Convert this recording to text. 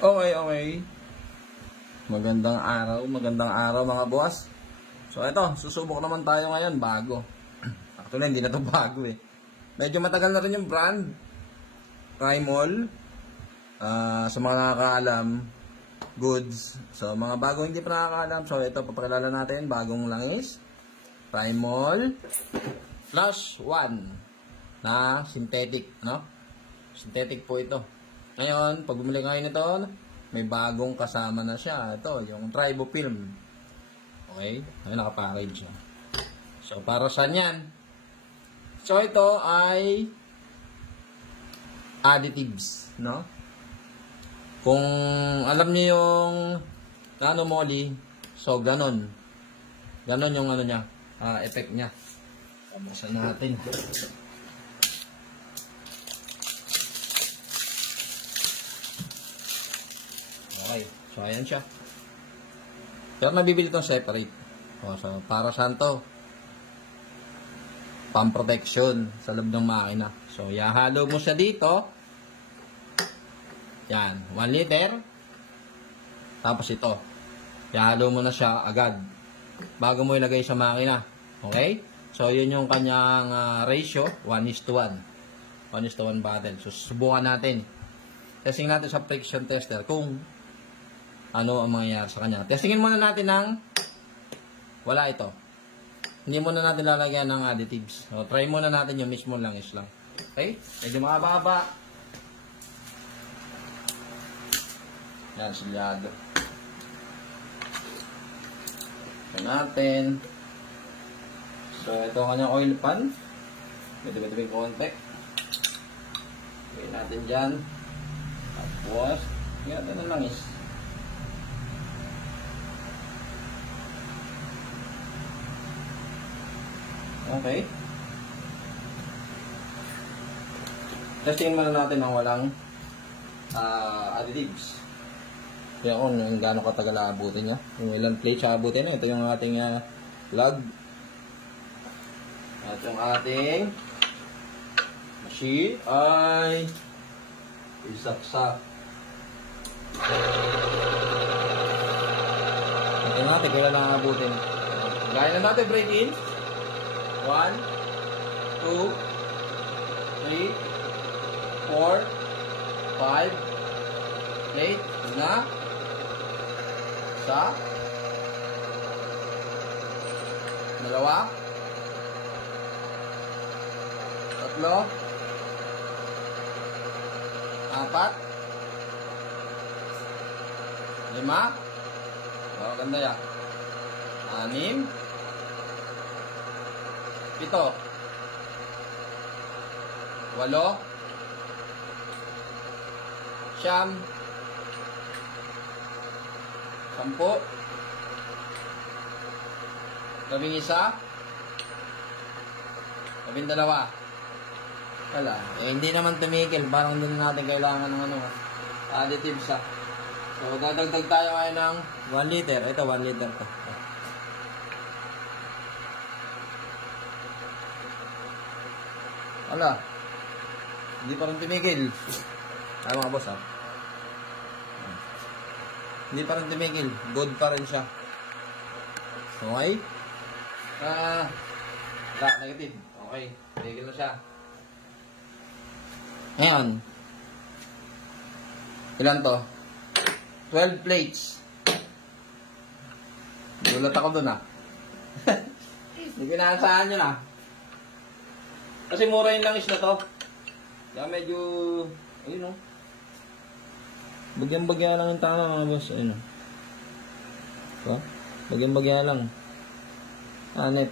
Okay. Magandang araw mga boss. So ito, susubok naman tayo ngayon bago. Actually, hindi na to bago eh. Medyo matagal na rin yung brand. Primol. Sa mga nakakaalam, goods. So mga bago hindi pa nakakaalam. So ito, papakilala natin. Bagong langis. Primol. Plus 1. Na synthetic, no? Synthetic po ito. Ngayon, pag bumili kayo nito, may bagong kasama na siya. Ito, yung Tribofilm. Okay? Ayun, naka-package siya. So, para saan yan? So, ito ay additives, no? Kung alam niyo yung nano-moly, so, ganon. Ganon yung ano niya, effect niya. Pabasan natin. Okay, so ayan siya. Pero nabibili itong separate. So, para saan to? Pang-protection sa loob ng makina. So, ihahalo mo siya dito. Yan, 1 liter. Tapos ito. Ihahalo mo na siya agad. Bago mo ilagay sa makina. Okay? So, yun yung kanyang ratio. 1:1. 1:1 bottle. So, subukan natin. Testing natin sa friction tester kung ano ang mangyayari sa kanya. Testingin muna natin ng wala ito. Hindi muna natin lalagyan ng additives. So, try muna natin yung mismo langis lang. Okay? Medyo makababa. Yan, silyado. Ito natin. So, ito ang kanyang oil pan. Medyo konti. Lagyan natin dyan. Tapos, lagyan natin ng langis. Okay. Testingin muna natin ng walang additives. Kaya kung gano'ng katagal aabutin niya. Yung ilang plates aabutin niya. Ito yung ating lug. At yung ating machine ay isaksak. Ito natin kailan aabutin. Gaya na natin break in. 1, 2, 3, 4, 5, 8, na sa dalawa, tatlo, apat, lima, ganda yan, 6, 7, 8, 9, 10, 11, 12. Wala. Hindi naman tumigil. Parang hindi na natin kailangan ng additives So, dadagdag tayo ngayon ng 1 liter. Ito, 1 liter to. Wala. Hindi pa rin tumigil. Ay mga boss Hindi pa rin tumigil. Good pa rin siya. Okay? Negative. Okay. Tumigil na siya. Ngayon. Ilan to? 12 plates. Gulat ako dun Hindi pinaasahan nyo Kasi mura yung langis na to. Kaya medyo, ayun Bagyan-bagyan lang yung tama mga boss. Ayun So, bagyan-bagyan lang. Net.